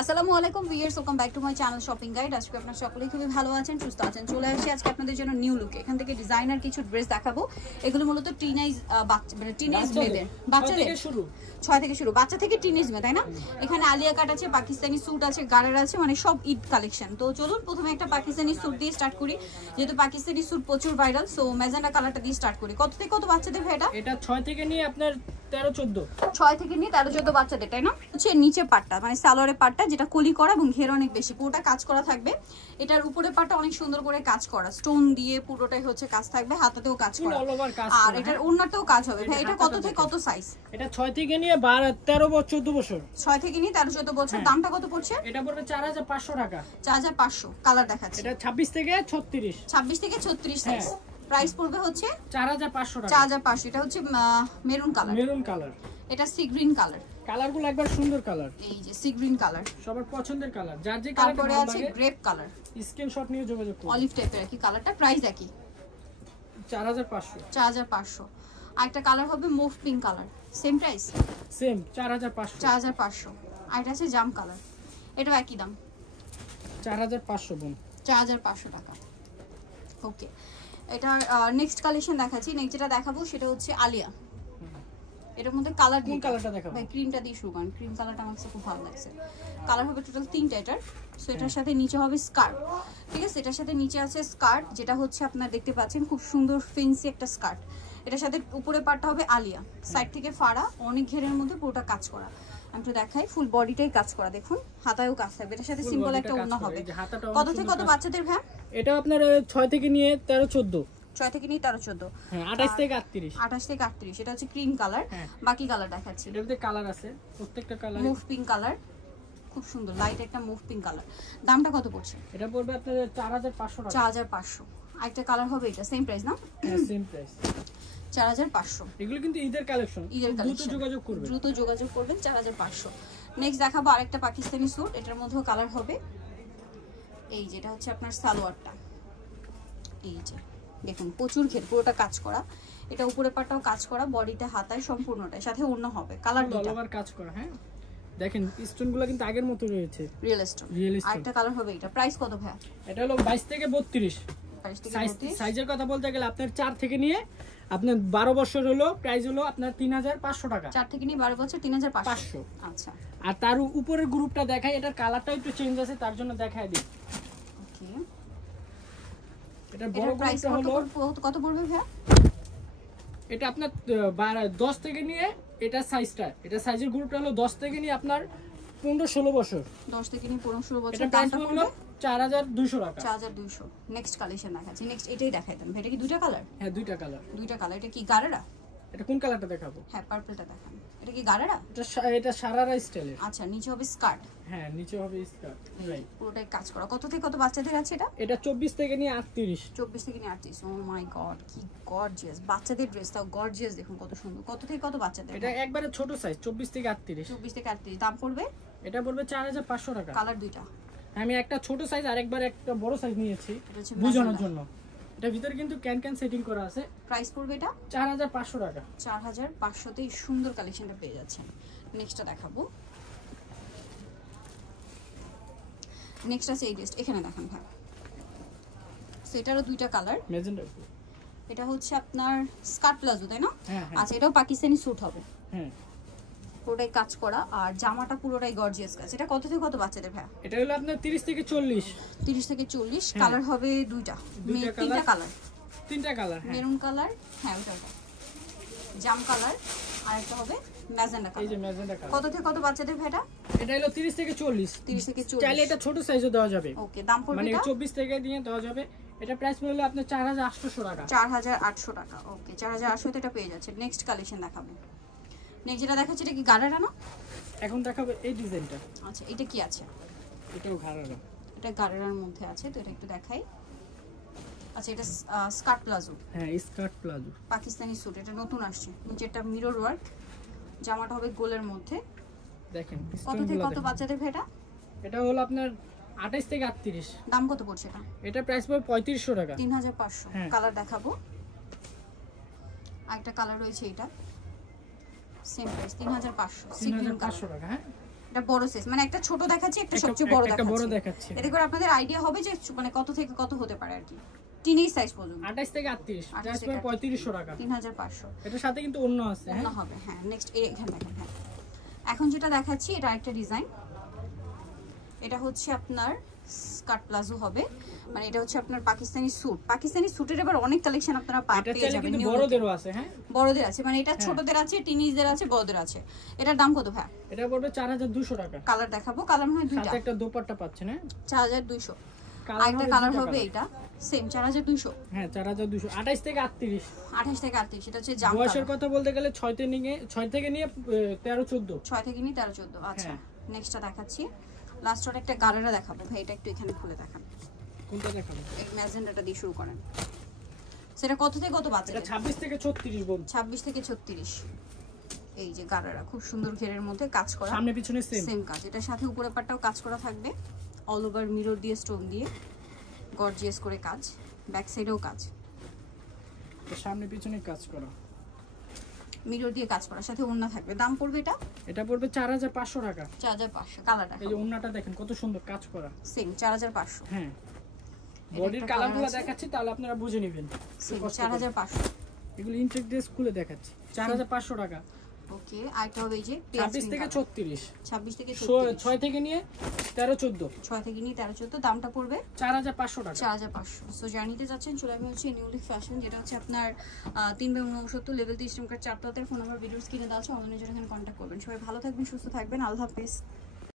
আসসালামু আলাইকুম viewers, welcome back to my channel shopping guide. আজকে আপনারা সকলেই খুবই ভালো আছেন, সুস্থ আছেন। চলে আসি আজকে আপনাদের জন্য নিউ লুকে। এখান থেকে ডিজাইনার কিছু ড্রেস দেখাবো। এগুলো মূলত টিনেজ মেয়েদের, বাচ্চাদের 6 থেকে শুরু, বাচ্চা থেকে টিনেজ মেয়ে, তাই না? এখানে আলিয়া কাট আছে, পাকিস্তানি স্যুট আছে, গারারা আছে, মানে সব ঈদ কালেকশন। তো চলুন প্রথমে একটা পাকিস্তানি স্যুট দিয়ে স্টার্ট করি, যেহেতু পাকিস্তানি স্যুট প্রচুর ভাইরাল। সো ম্যাজেন্ডা কালারটা দিয়ে স্টার্ট করি। কত থেকে কত বাচ্চাদের ভাই এটা? 6 থেকে নিয়ে আপনার 13-14, 6 থেকে নিয়ে 13-14 বাচ্চাদের, তাই না? হচ্ছে নিচে পাটটা, মানে সালোয়ারের পাটটা, যেটা কলি করা এবং ঘের অনেক বেশি, পুরোটা কাজ করা থাকবে। এটার উপরে পাটটা অনেক সুন্দর করে কাজ করা, স্টোন দিয়ে পুরোটাই হচ্ছে কাজ থাকবে, হাতাতেও কাজ করা, আর এটার ওন্নাতেও কাজ হবে। ভাই এটা কত থেকে কত সাইজ? এটা 6 থেকে নিয়ে 13-14 বছর, 6 থেকে নিয়ে 13-14 বছর। দামটা কত পড়ছে? এটা পড়বে 4500 টাকা। 4500। কালার দেখাচ্ছি, এটা 26 থেকে 36, 26 থেকে 36 সাইজ। প্রাইস পড়বে হচ্ছে 4500 টাকা। 4500। এটা হচ্ছে মেরুন কালার, মেরুন কালার। এটা সি গ্রিন কালার, কালারগুলো একবার সুন্দর কালার। এই যে সি গ্রিন কালার, সবার পছন্দের কালার, যার যে কালারটা ভালো লাগে। তারপরে আছে গ্রেপ কালার, স্ক্রিনশট নিয়ে যোগাযোগ করুন। অলিভ টাইপের কি কালারটা, প্রাইস একই 4500। 4500। আর একটা কালার হবে move pink colour, same price, same 4500। 4500। আর এটা আছে জাম কালার, এটাও একই দাম 4500 বোন, 4500 টাকা। ওকে, এটা নেক্সট কালেকশন দেখাচ্ছি। নেক্সট যেটা দেখাবো সেটা হচ্ছে আলিয়া। এটার মধ্যে কালার, কোন কালারটা দেখাবো ভাই? ক্রিমটা দিয়ে শুরু করেন, ক্রিম কালারটা আমার কাছে খুব ভালো লাগছে। কালার হবে টোটাল 3টা এটার। সো এটার সাথে নিচে হবে স্কার্ট, ঠিক আছে? এটার সাথে নিচে আছে স্কার্ট, যেটা হচ্ছে আপনারা দেখতে পাচ্ছেন খুব সুন্দর ফেন্সি একটা স্কার্ট। এটার সাথে উপরে পাটটা হবে আলিয়া, সাইড থেকে ফাড়া, অনেক ঘেরের মধ্যে পুরোটা কাজ করা। আমি তো দেখাই, ফুল বডিটাই কাজ করা, দেখুন হাতায়ও কাজ থাকবে। এটার সাথে সিম্পল একটা ওড়না হবে। কত থেকে কত বাচ্চাদের ভাই? এটা আপনার 6 থেকে নিয়ে 13-14, 6 থেকে নিয়ে 13-14, হ্যাঁ 28 থেকে 38, 28 থেকে 38। এটা হচ্ছে ক্রিম কালার। বাকি কালার দেখাচ্ছি, এর মধ্যে কালার আছে, প্রত্যেকটা কালার মুভ পিঙ্ক কালার, খুব সুন্দর লাইট একটা মুভ পিঙ্ক কালার। দামটা কত পড়ছে? এটা পড়বে আপনাদের 4500 টাকা। 4500। আরেকটা কালার হবে, এটা সেম প্রাইস না? হ্যাঁ সেম প্রাইস, 4500। এগুলো কিন্তু ঈদের কালেকশন, ঈদের কালেকশন, দ্রুত যোগাযোগ করবেন, দ্রুত যোগাযোগ করবেন। 4500। নেক্সট দেখাবো আরেকটা পাকিস্তানি স্যুট, এটার মধ্যেও কালার হবে। এই যেটা হচ্ছে আপনার সালোয়ারটা, এই যে দেখুন প্রচুর ঘের, পুরোটা কাজ করা। এটা উপরে পাটটাও কাজ করা, বডিটা হাতায় সম্পূর্ণটাই, সাথে ওড়না হবে। কালার দুটো আলাদা কাজ করা। হ্যাঁ দেখেন স্টোনগুলো কিন্তু আগের মতো রয়েছে, রিয়েল স্টোন। আরেকটা কালার হবে, এটা প্রাইস কত ভাই? এটা হলো 22 থেকে 32। সাইজের কথা বলতে গেলে আপনার 4 থেকে নিয়ে আপনার 12 বছর হলো, প্রাইস হলো আপনার 3500 টাকা। 4 থেকে নিয়ে 12 বছর 3500। আচ্ছা, আর তার উপরের গ্রুপটা দেখাই, এটার কালারটা একটু চেঞ্জ আছে, তার জন্য দেখাই দিই। ওকে, এটা বড় গ্রুপটা হলো কত পড়বে ভাই? এটা আপনার 10 থেকে নিয়ে, এটা সাইজটা, এটা সাইজের গ্রুপটা হলো 10 থেকে নিয়ে আপনার 15-16 বছর, 10 থেকে নিয়ে 15-16 বছর। এটা প্রাইস হলো 4200 টাকা। 4200। নেক্সট কালেকশন দেখাচ্ছি। নেক্সট এটাই দেখাই দেন। এটা কি দুইটা কালার? হ্যাঁ দুইটা কালার, দুইটা কালার। এটা কি গারারা? এটা কোন কালারটা দেখাবো? হ্যাঁ পার্পলটা দেখান। এটা কি গারারা? এটা সারারা স্টাইলের। আচ্ছা, নিচে হবে স্কার্ট। হ্যাঁ নিচে হবে স্কার্ট, রাইট, পুরোটাই কাজ করা। কত থেকে কত বাচ্চাদের আছে এটা? এটা 24 থেকে নিয়ে 38, 24 থেকে নিয়ে 38। ও মাই গড, কি গর্জিয়াস বাচ্চাদের ড্রেস, তাও গর্জিয়াস, দেখুন কত সুন্দর। কত থেকে কত বাচ্চাদের? এটা একবারে ছোট সাইজ, 24 থেকে 38। 24 থেকে 38। দাম পড়বে? এটা পড়বে 4500 টাকা। কালার দুইটা, আমি একটা ছোট সাইজ আর একবার একটা বড় সাইজ নিয়েছি বোঝানোর জন্য। এটা ভিতরে কিন্তু ক্যান সেটিং করা আছে। প্রাইস পড়বে এটা 4500 টাকা। 4500 তে সুন্দর কালেকশনটা পেয়ে যাচ্ছেন। নেক্সটটা দেখাবো। নেক্সট আছে এই ড্রেস, এখানে দেখান ভাই। সেটারও দুইটা কালার, ম্যাজেন্ডা। এটা হচ্ছে আপনার স্কার্ট প্লাজো, তাই না? আচ্ছা, এটাও পাকিস্তানি স্যুট হবে। হ্যাঁ, পুরোটাই কাজ করা, আর জামাটা পুরোটাই গর্জিয়াস কাজ। এটা কত থেকে কত বাচ্চাদের ভাই? এটা হলো আপনার 30 থেকে 40, 30 থেকে 40। কালার হবে দুইটা, তিনটা কালার, তিনটা কালার। মেরুন কালার, হ্যাঁ ওটা জাম কালার, আর একটা হবে ম্যাজেন্ডা কালার। এই যে ম্যাজেন্ডা কালার। কত থেকে কত বাচ্চাদের ভাই এটা? এটা হলো 30 থেকে 40, 30 থেকে 40। চাইলে এটা ছোট সাইজও দেওয়া যাবে। ওকে, দাম পড়বে মানে 24 থেকে দিয়ে দেওয়া যাবে। এটা প্রাইস হলো আপনার 4800 টাকা। 4800 টাকা। ওকে, 4800 তে এটা পেয়ে যাচ্ছে। নেক্সট কালেকশন দেখাবো। নেক্সট যেটা দেখাচ্ছি, এটা কি গারারা না? এখন দেখাবো এই ডিজাইনটা। আচ্ছা, এটা কি আছে? এটাও গারারা, এটা গারারার মধ্যে আছে, তো এটা একটু দেখাই। আচ্ছা, এটা স্কার্ট প্লাজো। হ্যাঁ স্কার্ট প্লাজো, পাকিস্তানি স্যুট। এটা নতুন আসছে, নিচেটা মিরর ওয়ার্ক, জামাটা হবে গোলের মধ্যে। দেখেন কত থেকে কত বাচ্চাদের ভাই এটা? এটা হলো আপনার 28 থেকে 38। দাম কত পড়ছে এটা? এটা প্রাইস পড়বে 3500 টাকা। 3500। কালার দেখাবো। আরেকটা কালার রয়েছে, এটা সেম প্রাইস 3500, 3500 টাকা। হ্যাঁ এটা বড় সাইজ, মানে একটা ছোট দেখাচ্ছি, একটা সবচেয়ে বড় দেখাচ্ছি। এতে করে আপনাদের আইডিয়া হবে যে মানে কত থেকে কত হতে পারে আর কি। টিনেজ সাইজ পর্যন্ত 28 থেকে 38, জাস্ট 3500 টাকা, 3500। এটার সাথে কিন্তু অন্য আছে, অন্য হবে। হ্যাঁ, নেক্সট এখানে দেখেন। হ্যাঁ, এখন যেটা দেখাচ্ছি এটা আরেকটা ডিজাইন। এটা হচ্ছে আপনার স্কার্ট প্লাজো হবে, মানে এটা হচ্ছে আপনার পাকিস্তানি স্যুট। পাকিস্তানি স্যুটের এবার অনেক কালেকশন আপনারা পেয়ে যাবেন। কিন্তু বড়দেরও আছে। হ্যাঁ, বড়দের আছে, মানে এটা ছোটদের আছে, টিনেজদের আছে, বড়দের আছে। এটার দাম কত ভাই? এটা পড়বে 4200 টাকা। কালার দেখাবো, কালার মনে হয় দুইটা, সাথে একটা দোপাট্টা পাচ্ছেন। হ্যাঁ, 4200। আরেকটা কালার হবে এটা সেম 4200। হ্যাঁ, 4200। 28 থেকে 38, 28 থেকে 38। এটা হচ্ছে জাম কালার। বয়সের কথা বলতে গেলে 6 থেকে নিয়ে 13 14, 6 থেকে নিয়ে 13 14। আচ্ছা, নেক্সটটা দেখাচ্ছি। লাস্ট আর একটা গারারা দেখাবো ভাই, এটা একটু এখানে খুলে দেখান। কোনটা দেখাবো? এই ম্যাজেন্ডাটা দিয়ে শুরু করেন। সেটা কত থেকে কত বাজে? এটা 26 থেকে 36 বোন। 26 থেকে 36। এই যে গারারা খুব সুন্দর ঘেরের মধ্যে কাজ করা, সামনে পিছনে সেম কাজ। এটার সাথে উপরে পাটটাও কাজ করা থাকবে, অল ওভার মিরর দিয়ে স্টোন দিয়ে গর্জিয়াস করে কাজ, ব্যাক সাইডেও কাজ, সামনে পিছনে কাজ করা, মিরর দিয়ে কাজ করা, সাথে ওড়না থাকবে। দাম পড়বে এটা পড়বে 4500 টাকা। 4500। কালারটা এই যে ওড়নাটা দেখেন কত সুন্দর কাজ করা, সেম 4500। হ্যাঁ, বডির কালারগুলো দেখাচ্ছি তাহলে আপনারা বুঝে নেবেন। 4500। এগুলো ইনটেক ড্রেস খুলে দেখাচ্ছি। 4500 টাকা। ওকে, আইটা হবে এই যে 26 থেকে 36, 26 থেকে 36, 6 থেকে নিয়ে 13 14, 6 থেকে নিয়ে 13 14। দামটা পড়বে 4500 টাকা। 4500। সো জার্নিতে যাচ্ছেন, চলে আসবেন হচ্ছে নিউ লিক ফ্যাশন, যেটা হচ্ছে আপনার 3/69 লেভেল 30 নম্বর 4 তলাতে। ফোন নাম্বার ভিডিওস কিনে দেওয়া আছে, অনলাইনে জন্য এখানে কন্ট্যাক্ট করবেন। সবাই ভালো থাকবেন, সুস্থ থাকবেন, আল্লাহ হাফেজ।